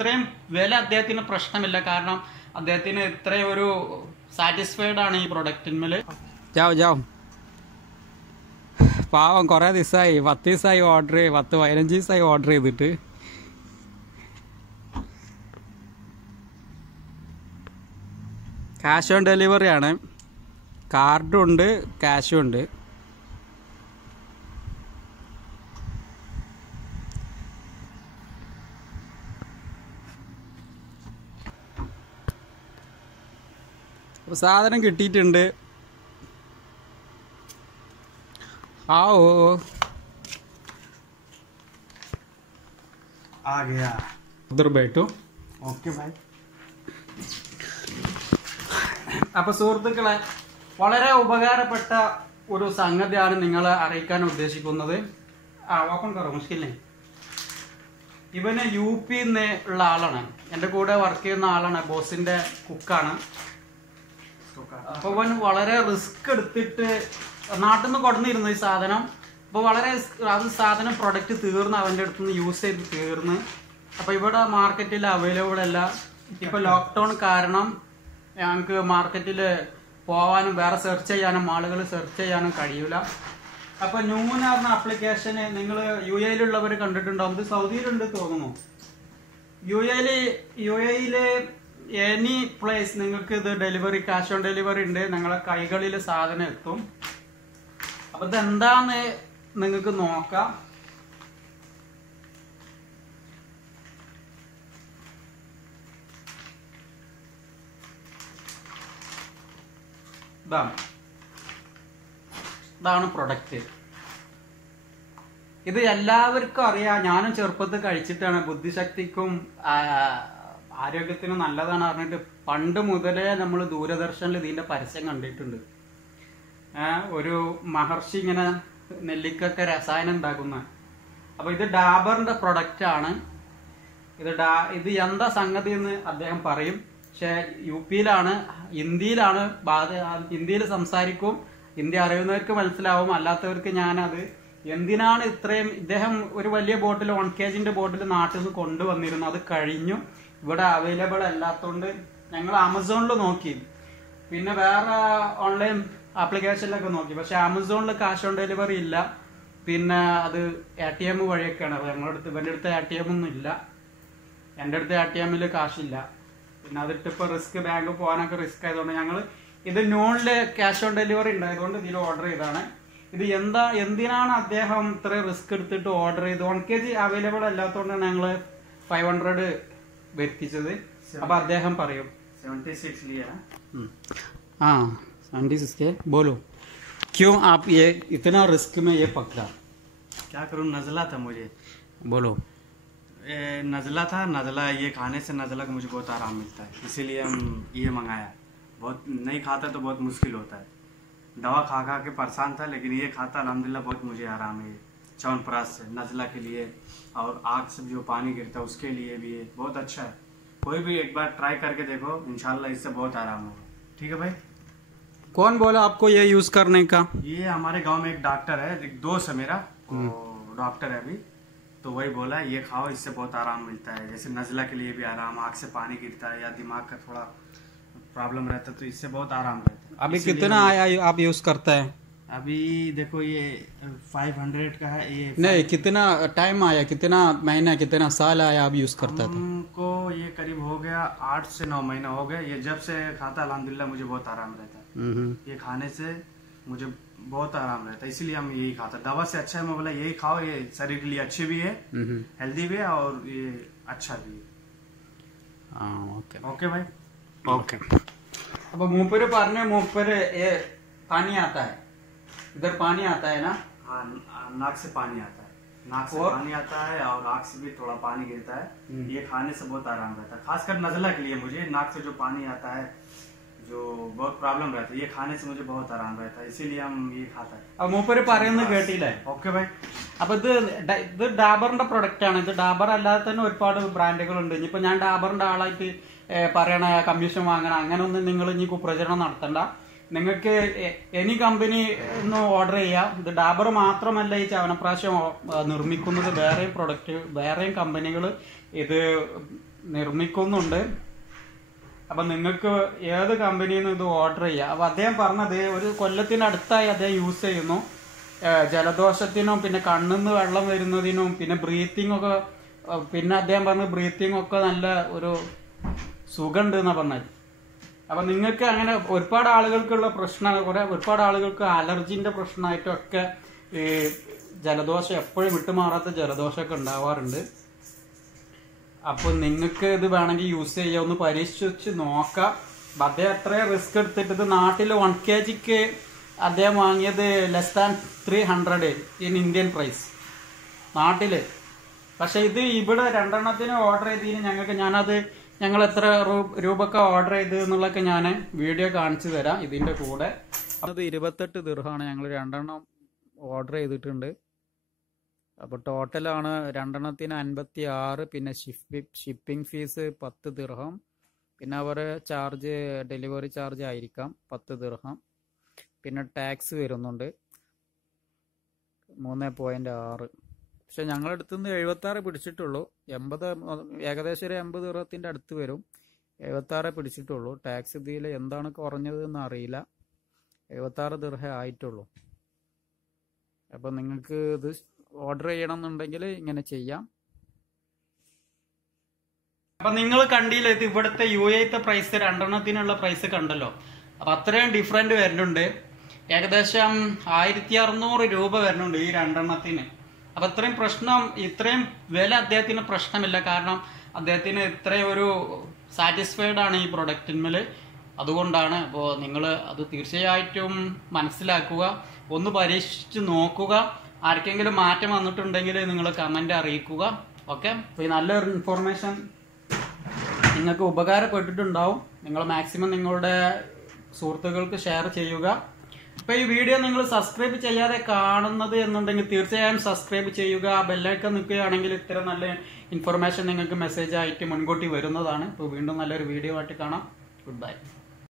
ഇത്രയും വില അദ്ദേഹത്തിന് പ്രശ്നമില്ല. കാരണം അദ്ദേഹത്തിന് ഇത്രയും ഒരു സാറ്റിസ്ഫൈഡ് ആണ് ഈ പ്രൊഡക്റ്റിന്മേൽ. ജാവും ജാവും. പാവം കുറേ ദിവസമായി, 10 ദിവസമായി ഓർഡർ 10-15 ദിവസമായി ഓർഡർ ചെയ്തിട്ട്. ക്യാഷ് ഓൺ ഡെലിവറി ആണ്. കാർഡും ഉണ്ട്, ക്യാഷും ഉണ്ട്. അപ്പോൾ സാധനം കിട്ടിയിട്ടുണ്ട്. आ गया उधर बैठो. ओके भाई. അപ്പോൾ സുഹൃത്തുക്കളെ, വളരെ ഉപകാരപ്പെട്ട ഒരു സംഗതിയാണ് നിങ്ങളെ അറിയിക്കാൻ ഉദ്ദേശിക്കുന്നത്. ഓപ്പൺ കറോ മുഷ്കില്ലേ. ഇവന് UP ഉള്ള ആളാണ്, എൻ്റെ കൂടെ വർക്ക് ചെയ്യുന്ന ആളാണ്, ബോസിന്റെ കുക്കാണ്. അപ്പൊ ഇവൻ വളരെ റിസ്ക് എടുത്തിട്ട് നാട്ടിൽ നിന്ന് കൊടുന്നിരുന്നു ഈ സാധനം. അപ്പോൾ വളരെ അത് സാധനം പ്രൊഡക്റ്റ് തീർന്ന് അവൻ്റെ അടുത്ത് നിന്ന് യൂസ് ചെയ്ത് തീർന്ന്. അപ്പോൾ ഇവിടെ മാർക്കറ്റിൽ അവൈലബിൾ അല്ല. ഇപ്പൊ ലോക്ക്ഡൗൺ കാരണം ഞങ്ങൾക്ക് മാർക്കറ്റിൽ പോവാനും വേറെ സെർച്ച് ചെയ്യാനും ആളുകൾ സെർച്ച് ചെയ്യാനും കഴിയൂല. അപ്പൊ ന്യൂൻ പറഞ്ഞ ആപ്ലിക്കേഷന് നിങ്ങൾ UAE-ലുള്ളവർ കണ്ടിട്ടുണ്ടാവും. ഇത് സൗദിയിലുണ്ട് തോന്നുന്നു. UAE-ല് എനി പ്ലേസ് നിങ്ങൾക്ക് ഇത് ഡെലിവറി, ക്യാഷ് ഓൺ ഡെലിവറി ഉണ്ട്. നിങ്ങളെ കൈകളിൽ സാധനം എത്തും. അപ്പൊ ഇതെന്താന്ന് നിങ്ങൾക്ക് നോക്കാം. ഇതാണ് പ്രൊഡക്റ്റ്. ഇത് എല്ലാവർക്കും അറിയാം. ഞാനും ചെറുപ്പത്തിൽ കഴിച്ചിട്ടാണ്. ബുദ്ധിശക്തിക്കും ആരോഗ്യത്തിനും നല്ലതാണ് പറഞ്ഞിട്ട് പണ്ട് മുതലേ നമ്മൾ ദൂരദർശനിൽ ഇതിന്റെ പരസ്യം കണ്ടിട്ടുണ്ട്. ഒരു മഹർഷി ഇങ്ങനെ നെല്ലിക്കൊക്കെ രസായനം ഉണ്ടാക്കുന്ന. അപ്പൊ ഇത് ഡാബറിന്റെ പ്രൊഡക്റ്റ് ആണ്. ഇത് എന്താ സംഗതി എന്ന് അദ്ദേഹം പറയും. പക്ഷെ UP-യിലാണ്, ഹിന്ദിയിലാണ്. ഹിന്ദിയിൽ സംസാരിക്കും. ഹിന്ദി അറിയുന്നവർക്ക് മനസ്സിലാവും, അല്ലാത്തവർക്ക് ഞാനത് എന്തിനാണ് ഇത്രയും. ഇദ്ദേഹം ഒരു വലിയ ബോട്ടിൽ 1 kg ബോട്ടിൽ നാട്ടിൽ നിന്ന് കൊണ്ടുവന്നിരുന്നു. അത് കഴിഞ്ഞു. ഇവിടെ അവൈലബിൾ അല്ലാത്തതുകൊണ്ട് ഞങ്ങൾ ആമസോണിൽ നോക്കി, പിന്നെ വേറെ ഓൺലൈൻ ആപ്ലിക്കേഷനിലൊക്കെ നോക്കി. പക്ഷെ ആമസോണിൽ ക്യാഷ് ഓൺ ഡെലിവറി ഇല്ല. പിന്നെ അത് ATM വഴിയൊക്കെയാണ്. ഞങ്ങളുടെ അടുത്ത് ഇവൻ്റെ അടുത്ത് ATM ഒന്നും ഇല്ല. എൻ്റെ അടുത്ത് ATM-ൽ കാശില്ല. പിന്നെ അതിട്ട് ഇപ്പോൾ റിസ്ക്, ബാങ്ക് പോകാനൊക്കെ റിസ്ക് ആയതുകൊണ്ട് ഞങ്ങൾ ഇത് ന്യൂണില് ക്യാഷ് ഓൺ ഡെലിവറി ഉണ്ടായതുകൊണ്ട് ഇതിൽ ഓർഡർ ചെയ്താണ്. ഇത് എന്തിനാണ് അദ്ദേഹം ഇത്ര റിസ്ക് എടുത്തിട്ട് ഓർഡർ ചെയ്ത് 1 kg അവൈലബിൾ അല്ലാത്തതുകൊണ്ടാണ് ഞങ്ങൾ 500 വരുത്തിച്ചത്. അപ്പൊ അദ്ദേഹം പറയും. 76 लिया. 76 के बोलो क्यों आप ये इतना रिस्क में ये पकड़ा? क्या करूं, नज़ला था मुझे. बोलो. नज़ला था. नज़ला ये खाने से नज़ला को मुझे बहुत आराम मिलता है, इसीलिए हम ये मंगाया. बहुत नहीं खाता तो बहुत मुश्किल होता है. दवा खा खा के परेशान था, लेकिन ये खाता अल्हम्दुलिल्लाह बहुत मुझे आराम है. च्यवनप्राश से नज़ला के लिए और आँख से जो पानी गिरता है उसके लिए भी ये बहुत अच्छा है. कोई भी एक बार ट्राई करके देखो, इंशाल्लाह इससे बहुत आराम होगा. ठीक है भाई. कौन बोला आपको ये यूज करने का? ये हमारे गांव में एक डॉक्टर है, एक दोस्त है मेरा, डॉक्टर है अभी, तो वही बोला ये खाओ, इससे बहुत आराम मिलता है. जैसे नज़ला के लिए भी आराम, आँख से पानी गिरता है या दिमाग का थोड़ा प्रॉब्लम रहता है तो इससे बहुत आराम रहता है. अभी कितना आया आप यूज करता है? अभी देखो ये 500 का है. ये नहीं, कितना टाइम आया, कितना महीना, कितना साल आया आप यूज करता था? हमको ये करीब हो गया 8 से 9 महीना हो गया. ये जब से खाता अल्हम्दुलिल्लाह मुझे बहुत आराम रहता है. ये खाने से मुझे बहुत आराम रहता है, इसीलिए हम यही खाता. दवा से अच्छा है, मैं बोला यही खाओ, ये शरीर के लिए अच्छी भी है, हेल्दी भी है और ये अच्छा भी है. ओके भाई. ओके. अब मूपर पारने मूपर ये पानी आता है, इधर पानी आता है ना? हाँ, नाक से पानी आता है. नाक से पानी आता है और आँख से भी थोड़ा पानी गिरता है. ये खाने से बहुत आराम रहता है, खासकर नज़ला के लिए. मुझे नाक से जो पानी आता है, जो बहुत प्रॉब्लम रहता है, ये खाने से मुझे बहुत आराम रहता है, इसीलिए हम ये खाता है. अब മൂപ്പര് പറയുന്നത് കേട്ടില്ലേ? Okay bye. അപ്പൊ ഇത് ഡാബറിന്റെ പ്രൊഡക്റ്റ് ആണ്. ഇത് ഡാബർ അല്ലാതെ തന്നെ ഒരുപാട് ബ്രാൻഡുകളുണ്ട്. ഇനിയിപ്പോ ഞാൻ ഡാബറിന്റെ ആളായിട്ട് പറയണ കമ്മീഷൻ വാങ്ങണം അങ്ങനൊന്നും നിങ്ങൾ ഇനി പ്രചരണം നടത്തണ്ട. നിങ്ങൾക്ക് എനി കമ്പനി ഒന്ന് ഓർഡർ ചെയ്യാം. ഇത് ഡാബർ മാത്രമല്ല ഈ ചവനപ്രാശം നിർമ്മിക്കുന്നത്, വേറെയും പ്രൊഡക്റ്റ്, വേറെയും കമ്പനികൾ ഇത് നിർമ്മിക്കുന്നുണ്ട്. അപ്പം നിങ്ങൾക്ക് ഏത് കമ്പനിയിൽ നിന്ന് ഇത് ഓർഡർ ചെയ്യാം. അപ്പം അദ്ദേഹം പറഞ്ഞത് ഒരു കൊല്ലത്തിനടുത്തായി അദ്ദേഹം യൂസ് ചെയ്യുന്നു. ജലദോഷത്തിനും പിന്നെ കണ്ണിന്ന് വെള്ളം വരുന്നതിനും പിന്നെ ബ്രീത്തിങ് ഒക്കെ, പിന്നെ അദ്ദേഹം പറഞ്ഞ ബ്രീത്തിങ് ഒക്കെ നല്ല ഒരു സുഖമുണ്ട് എന്നാണ് പറഞ്ഞത്. അപ്പം നിങ്ങൾക്ക് അങ്ങനെ ഒരുപാട് ആളുകൾക്കുള്ള പ്രശ്നം, ഒരുപാട് ആളുകൾക്ക് അലർജിന്റെ പ്രശ്നമായിട്ടൊക്കെ ഈ ജലദോഷം എപ്പോഴും വിട്ടുമാറാത്ത ജലദോഷമൊക്കെ ഉണ്ടാവാറുണ്ട്. അപ്പോൾ നിങ്ങൾക്ക് ഇത് വേണമെങ്കിൽ യൂസ് ചെയ്യാം, ഒന്ന് പരീക്ഷിച്ച് നോക്കാം. അദ്ദേഹം അത്രയും റിസ്ക് എടുത്തിട്ട് ഇത് നാട്ടിൽ 1 kg അദ്ദേഹം വാങ്ങിയത് less than 300 in Indian price നാട്ടിൽ. പക്ഷെ ഇത് ഇവിടെ 2 എണ്ണത്തിന് ഓർഡർ ചെയ്തതിന് ഞങ്ങൾ എത്ര രൂപക്ക് ഓർഡർ ചെയ്ത് എന്നുള്ളതൊക്കെ ഞാൻ വീഡിയോ കാണിച്ചു തരാം ഇതിന്റെ കൂടെ. അത് 28 ദിർഹമാണ് ഞങ്ങൾ 2 എണ്ണം ഓർഡർ ചെയ്തിട്ടുണ്ട്. അപ്പോൾ ടോട്ടലാണ് 2 എണ്ണത്തിന് 56. പിന്നെ ഷിപ്പിംഗ് ഫീസ് 10 ദിർഹം. പിന്നെ അവർ ചാർജ് ഡെലിവറി ചാർജ് ആയിരിക്കാം 10 ദിർഹം. പിന്നെ ടാക്സ് വരുന്നുണ്ട് 3.6. പക്ഷെ ഞങ്ങളടുത്ത് നിന്ന് 76 പിടിച്ചിട്ടുള്ളൂ. 80 ഏകദേശം ഒരു 80 ദിർഹത്തിന്റെ അടുത്ത് വരും. 76 പിടിച്ചിട്ടുള്ളൂ. ടാക്സ് ഇതിൽ എന്താണ് കുറഞ്ഞത് എന്ന് അറിയില്ല. 76 ദിർഹ ആയിട്ടുള്ളൂ. അപ്പം നിങ്ങൾക്ക് ഇത് ഓർഡർ ചെയ്യണം എന്നുണ്ടെങ്കിൽ ഇങ്ങനെ ചെയ്യാം. അപ്പം നിങ്ങൾ കണ്ടില്ല, ഇത് ഇവിടുത്തെ UAE പ്രൈസ് 2 എണ്ണത്തിനുള്ള പ്രൈസ് കണ്ടല്ലോ. അപ്പം അത്രയും ഡിഫറൻറ്റ് വരുന്നുണ്ട്. ഏകദേശം 1600 രൂപ വരുന്നുണ്ട് ഈ 2 എണ്ണത്തിന്. അപ്പം ഇത്രയും വില അദ്ദേഹത്തിന് പ്രശ്നമില്ല. കാരണം അദ്ദേഹത്തിന് ഇത്രയും ഒരു സാറ്റിസ്ഫൈഡ് ആണ് ഈ പ്രൊഡക്റ്റിന്മേൽ. അതുകൊണ്ടാണ്. അപ്പോൾ നിങ്ങൾ അത് തീർച്ചയായിട്ടും മനസ്സിലാക്കുക, ഒന്ന് പരീക്ഷിച്ച് നോക്കുക. ആർക്കെങ്കിലും മാറ്റം വന്നിട്ടുണ്ടെങ്കിൽ നിങ്ങൾ കമന്റ് അറിയിക്കുക. ഓക്കെ. അപ്പോൾ ഈ നല്ലൊരു ഇൻഫോർമേഷൻ നിങ്ങൾക്ക് ഉപകാരപ്പെട്ടിട്ടുണ്ടാവും. നിങ്ങൾ മാക്സിമം നിങ്ങളുടെ സുഹൃത്തുക്കൾക്ക് ഷെയർ ചെയ്യുക. അപ്പോൾ ഈ വീഡിയോ നിങ്ങൾ സബ്സ്ക്രൈബ് ചെയ്യാതെ കാണുന്നത് എന്നുണ്ടെങ്കിൽ തീർച്ചയായും സബ്സ്ക്രൈബ് ചെയ്യുക. ബെല്ലൈക്കൺ നിൽക്കുകയാണെങ്കിൽ ഇത്തരം നല്ല ഇൻഫോർമേഷൻ നിങ്ങൾക്ക് മെസ്സേജ് ആയിട്ട് മുൻകൂട്ടി വരുന്നതാണ്. അപ്പോൾ വീണ്ടും നല്ലൊരു വീഡിയോ ആയിട്ട് കാണാം. Good bye.